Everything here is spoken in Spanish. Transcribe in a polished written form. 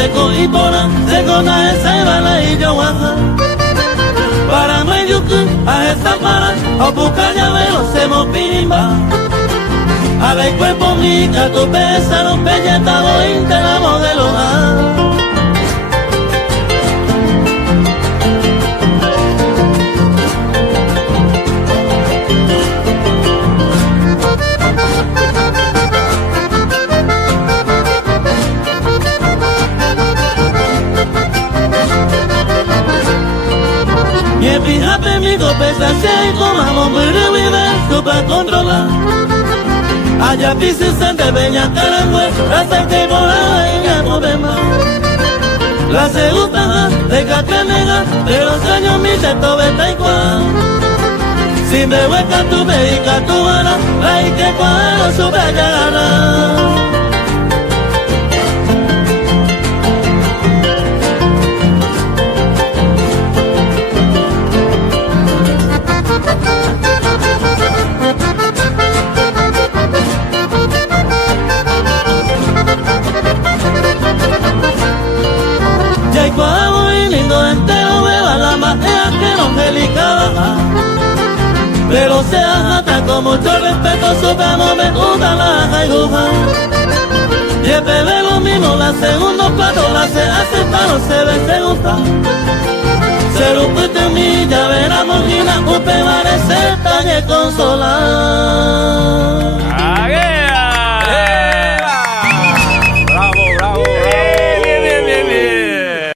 seco y pora, seco na esa bala y yo baja. Para mayuku, a esta para, o buscar llavero, se mopimba. A la cuerpo mica, tu pesa, los pelletados, intera modelo A. Happy mi copesa se comamos muy bien, super controlar. Allá pises de bella carangüe, hasta que volaba y ya no ve más. La segunda de cacanega, de los años mi teto veta igual. Si me hueca tu veica tu vara, la y que cuadro sube a llegar. Pero se ajata con mucho respeto, supamos me gusta la jairuja. Y el bebé lo mismo, la segundo plato, la se acepta, no se ve, se gusta. Se lo puede mi, ya verá mojina, usted parece tan consolar.